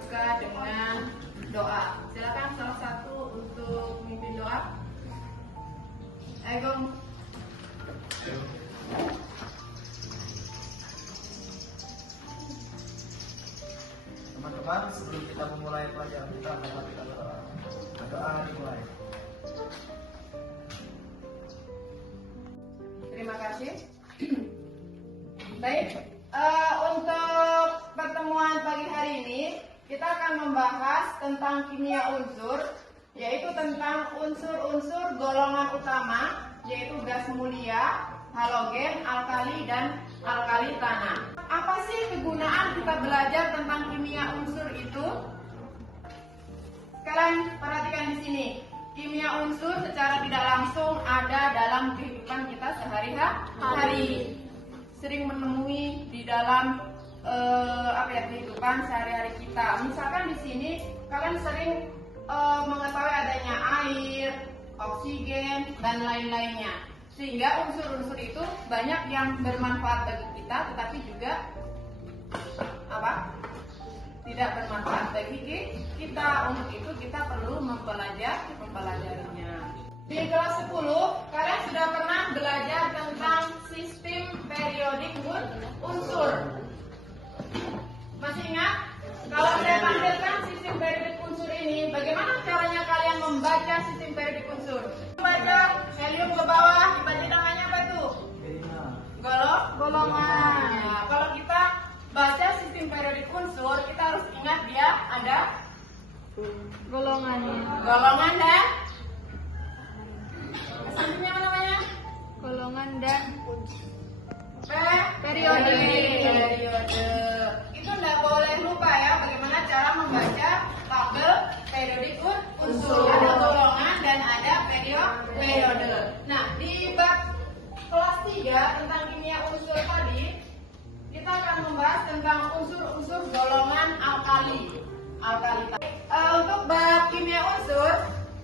buka dengan doa. Silakan salah satu untuk memimpin doa. Ayo. Teman-teman, sebelum kita memulai pelajaran kita, mari kita berdoa. Doa dimulai. Terima kasih. Baik, untuk pertemuan pagi hari ini kita akan membahas tentang kimia unsur, yaitu tentang unsur-unsur golongan utama, yaitu gas mulia, halogen, alkali, dan alkali tanah. Apa sih kegunaan kita belajar tentang kimia unsur itu? Kalian perhatikan di sini. Kimia unsur secara tidak langsung ada dalam kehidupan kita sehari-hari. Sering menemui di dalam kehidupan sehari-hari kita. Misalkan di sini kalian sering mengetahui adanya air, oksigen, dan lain-lainnya. Sehingga unsur-unsur itu banyak yang bermanfaat bagi kita, tetapi juga tidak bermanfaat bagi kita. Untuk itu kita perlu mempelajarinya. Di kelas 10 kalian sudah pernah belajar tentang sistem periodik unsur. Masih ingat? Kalau saya tampilkan sistem periodik unsur ini, bagaimana caranya kalian membaca sistem periodik unsur? Baca helium ke bawah, dibaca namanya apa itu? Golongan. Nah, kalau kita baca sistem periodik unsur, kita harus ingat dia ada golongannya. golongan dan selanjutnya apa namanya? Golongan dan periode. Itu tidak boleh lupa ya, bagaimana cara membaca tabel periodik unsur. Ada golongan dan ada periode. Nah, di bab kelas 3 tentang kimia unsur tadi, kita akan membahas tentang unsur-unsur golongan alkali. Untuk bab kimia unsur,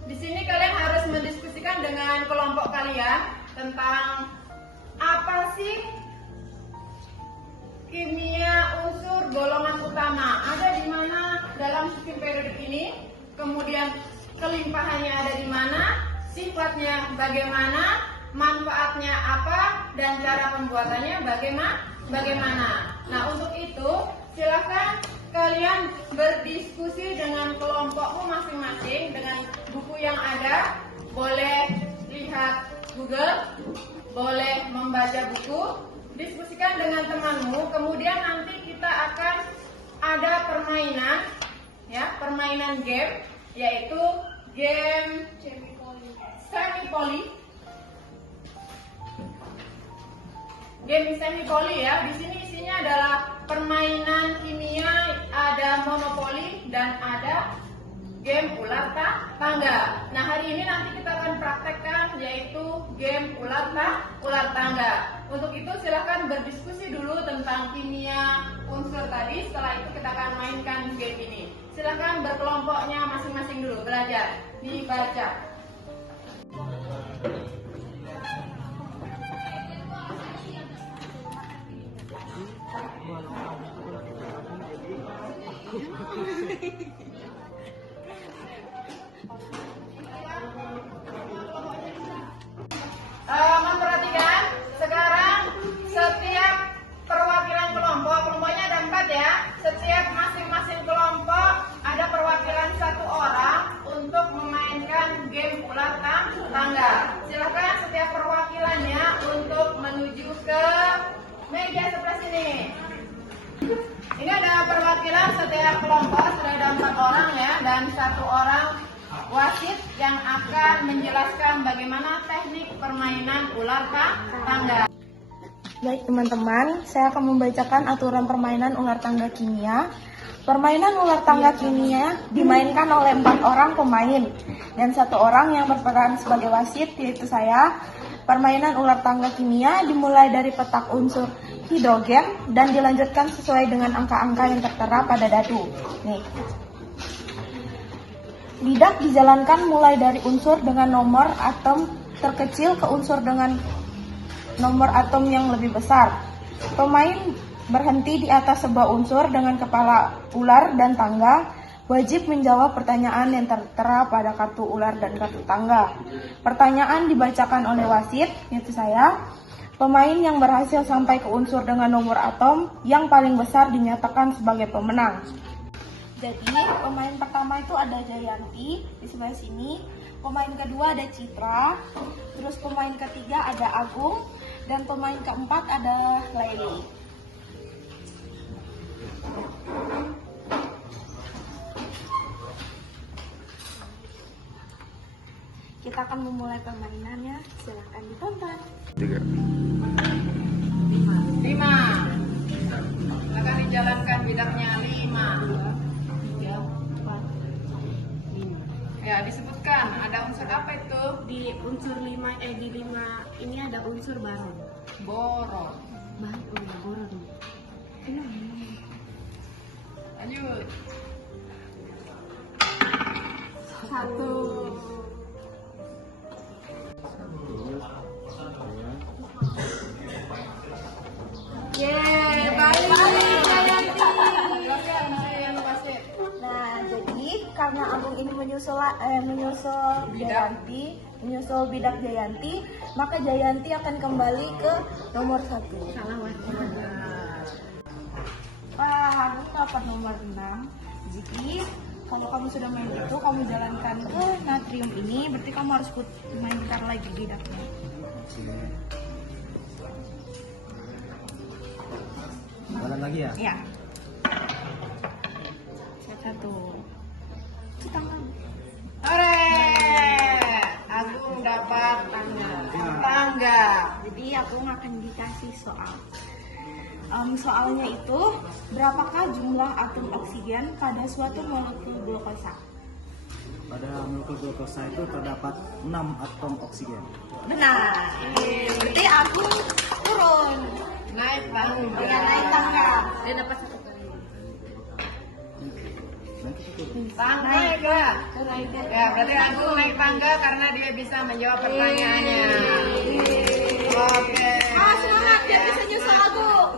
di sini kalian harus mendiskusikan dengan kelompok kalian tentang apa sih kimia unsur golongan utama, ada di mana dalam sistem periodik ini, kemudian kelimpahannya ada di mana, sifatnya bagaimana, manfaatnya apa, dan cara pembuatannya bagaimana. Nah, untuk itu silakan kalian berdiskusi dengan kelompokmu masing-masing dengan buku yang ada. Boleh lihat Google, boleh membaca buku, diskusikan dengan temanmu. Kemudian nanti kita akan ada permainan, ya, permainan game, yaitu game semi-poli. Game semi-poli ya, di sini isinya adalah permainan kimia, ada monopoli dan ada game ular tangga. Nah, hari ini nanti kita akan praktekkan yaitu game ular tangga. Untuk itu silakan berdiskusi dulu tentang kimia unsur tadi. Setelah itu kita akan mainkan game ini. Silakan berkelompoknya masing-masing dulu belajar dibaca. Memperhatikan sekarang setiap perwakilan kelompoknya ada 4 ya. Setiap masing-masing kelompok ada perwakilan 1 orang untuk memainkan game ular tangga. Silakan setiap perwakilannya untuk menuju ke meja sebelah sini. Ini ada perwakilan setiap kelompok, sudah ada 4 orang ya, dan 1 orang wasit yang akan menjelaskan bagaimana teknik permainan ular tangga. Baik teman-teman, saya akan membacakan aturan permainan ular tangga kimia. Permainan ular tangga kimia dimainkan oleh 4 orang pemain dan 1 orang yang berperan sebagai wasit, yaitu saya. Permainan ular tangga kimia dimulai dari petak unsur hidrogen dan dilanjutkan sesuai dengan angka-angka yang tertera pada dadu. Nih. Didak dijalankan mulai dari unsur dengan nomor atom terkecil ke unsur dengan nomor atom yang lebih besar. Pemain berhenti di atas sebuah unsur dengan kepala ular dan tangga, wajib menjawab pertanyaan yang tertera pada kartu ular dan kartu tangga. Pertanyaan dibacakan oleh wasit, yaitu saya. Pemain yang berhasil sampai ke unsur dengan nomor atom yang paling besar dinyatakan sebagai pemenang. Jadi, pemain pertama itu ada Jayanti di sebelah sini. Pemain kedua ada Citra. Terus pemain ketiga ada Agung. Dan pemain keempat ada Laili. Kita akan memulai permainannya. Silahkan ditonton. 5. Akan dijalankan bidaknya 5. Ya, disebutkan ada unsur apa itu? Di unsur 5 di 5 ini ada unsur baron. Boron. Boron. Lanjut. 1. Yeay, balik. Nah, jadi karena Agung ini menyusul Jayanti, menyusul bidak Jayanti, maka Jayanti akan kembali ke nomor 1. Salah Wah, Agung dapat nomor 6. Jadi kalau kamu sudah main itu, kamu jalankan ke natrium ini, berarti kamu harus mainkan lagi bidaknya. Jalan lagi ya? Ya. 1. Tangan. Ore, Agung dapat tangga. Jadi Agung akan dikasih soal. Soalnya itu, berapakah jumlah atom oksigen pada suatu molekul glukosa? Pada molekul glukosa itu terdapat 6 atom oksigen. Benar. Berarti Agung turun. Naik tangga. Ya, naik tangga. Dia dapat 1 kali. Nanti itu Tangga ya. Ya, berarti Agung naik tangga karena dia bisa menjawab pertanyaannya. Oke. Semangat, dia bisa nyusul Agung.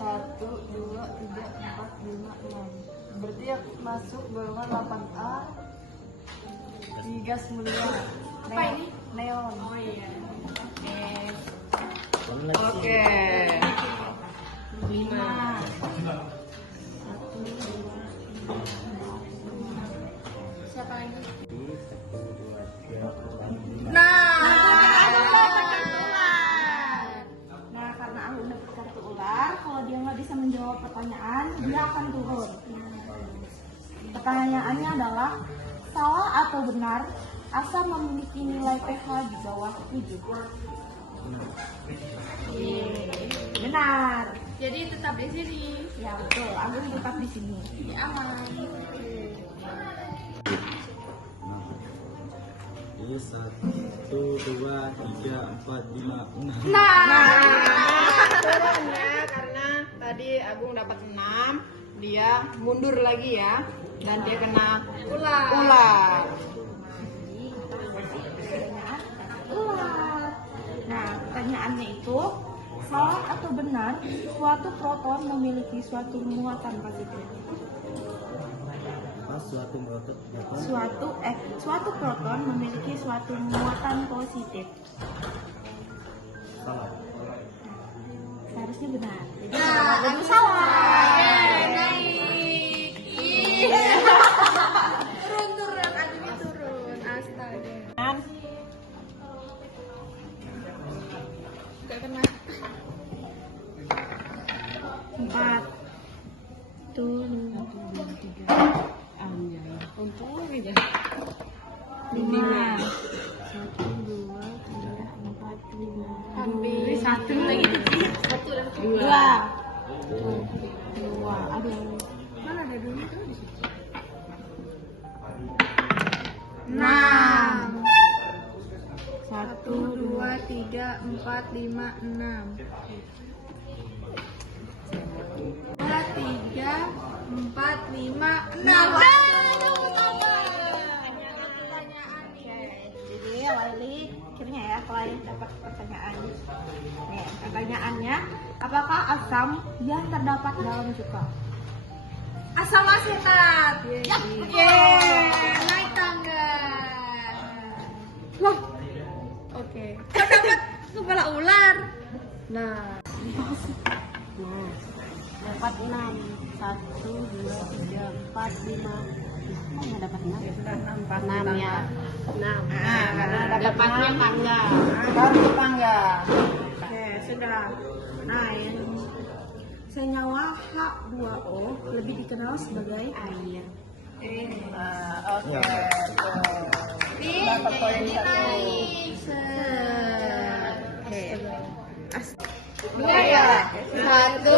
1, 2, 3, 4, 5, 6. Berarti yang masuk golongan 8A di gas mulia. Apa ini? Neon. Oh iya. Oke. 5. Siapa lagi? Nah, karena Agung dapat kartu ular, kalau dia nggak bisa menjawab pertanyaan, dia akan turun. Pertanyaannya adalah, salah atau benar asam memiliki nilai pH di bawah 7? Benar. Jadi tetap di sini. Ya betul, Agung tetap di sini. Aman. Jadi 1, 2, 3, 4, 5, 6. Turun ya, karena tadi Agung dapat 6, dia mundur lagi ya, dan dia kena ular. Nah, pertanyaannya itu, salah atau benar suatu proton memiliki suatu muatan positif? Suatu proton memiliki suatu muatan positif. Salah. Seharusnya benar. Jadi salah. Turun, Agung turun. Astaga. Gak kena. 4. Tuh. 5. 1 lagi. 2. Aduh. Mana ada 2 tuh? 6. 1, 2, 3, 4, 5, 6. 2, 3, 4, 5, 6. Jadi Laili akhirnya ya Laili dapat pertanyaan. asam yang terdapat dalam cuka. Asam asetat. Naik tangga. Wah. Oke. Dapat kepala ular. Nah, dapat 6. 1, 2, 3, 4, 5. Oh, nggak dapat 6. Ya, sudah 6 ya. 6. Nah, karena Dapatnya tangga. baru tangga. Oke, sudah. Nah, yang senyawa H2O lebih dikenal sebagai Air. Oke. Dapat poin 1. Oke. Ya. 1, 2.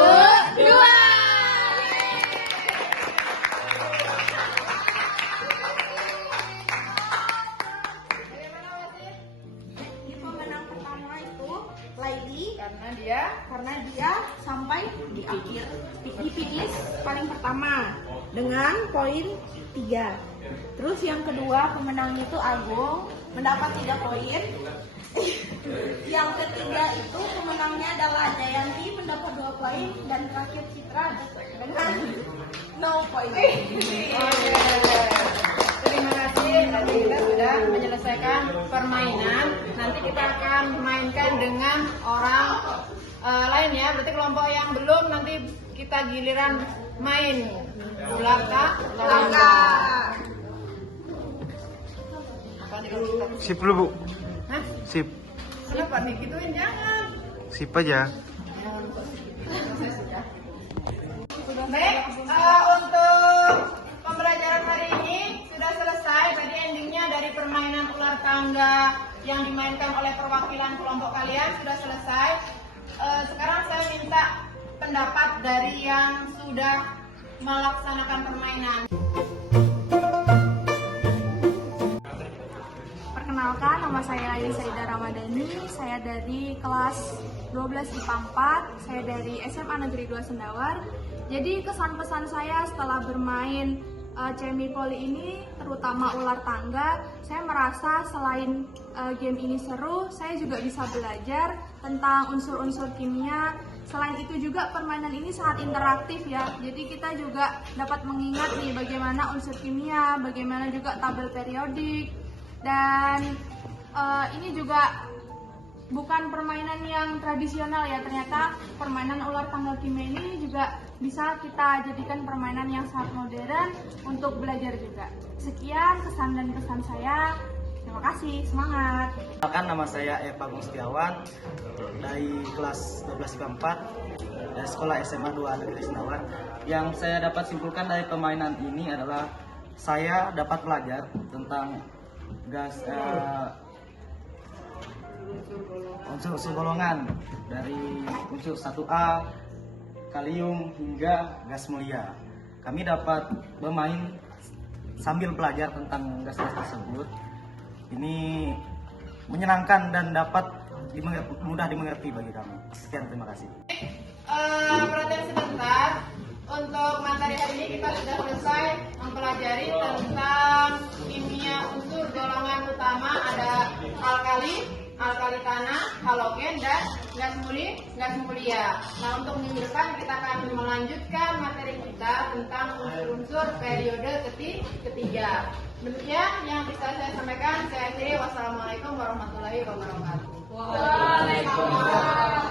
Di pemenang pertama itu Laili Karena dia sampai di akhir di finish paling pertama dengan poin 3. Terus yang kedua pemenangnya itu Agung mendapat 3 poin. Yang ketiga itu pemenangnya adalah Jayanti mendapat 2 poin dan terakhir Citra dengan 0 poin. Terima kasih. Tadi kita sudah menyelesaikan permainan. Nanti kita akan mainkan dengan orang lain ya. Berarti kelompok yang belum nanti kita giliran main ular tangga. Sip dulu Bu. Hah? Sip. Kenapa nih? Gituin jangan. Sip aja. Baik, untuk pembelajaran hari ini sudah selesai. Tadi endingnya dari permainan ular tangga yang dimainkan oleh perwakilan kelompok kalian sudah selesai. Sekarang saya minta pendapat dari yang sudah melaksanakan permainan. Perkenalkan, nama saya Saida Ramadhani. Saya dari kelas 12 IPA 4. Saya dari SMA Negeri 2 Sendawar. Jadi kesan pesan saya setelah bermain Cemi Poli ini, terutama ular tangga, saya merasa selain game ini seru, saya juga bisa belajar tentang unsur-unsur kimia. Selain itu juga permainan ini sangat interaktif ya. Jadi kita juga dapat mengingat nih bagaimana unsur kimia, bagaimana juga tabel periodik. Dan ini juga bukan permainan yang tradisional ya, ternyata permainan ular tangga kimia ini juga bisa kita jadikan permainan yang sangat modern untuk belajar juga. Sekian kesan dan pesan saya. Terima kasih, semangat. Perkenalkan, nama saya Eva Agung Setiawan dari kelas 12 IPA 4 dari sekolah SMA 2 Negeri Sendawar. Yang saya dapat simpulkan dari permainan ini adalah saya dapat belajar tentang gas unsur-unsur golongan dari unsur 1A, kalium hingga gas mulia. Kami dapat bermain sambil belajar tentang gas-gas tersebut. Ini menyenangkan dan dapat mudah dimengerti bagi kami. Sekian, terima kasih. Perhatian sebentar. Untuk materi hari ini kita sudah selesai mempelajari tentang kimia unsur golongan utama, ada alkali, alkali tanah, halogen, dan gas mulia. Nah, untuk minggu depan kita akan melanjutkan materi kita tentang unsur-unsur periode ketiga. Demikian yang bisa saya sampaikan. Saya akhiri. Wassalamualaikum warahmatullahi wabarakatuh. Waalaikumsalam.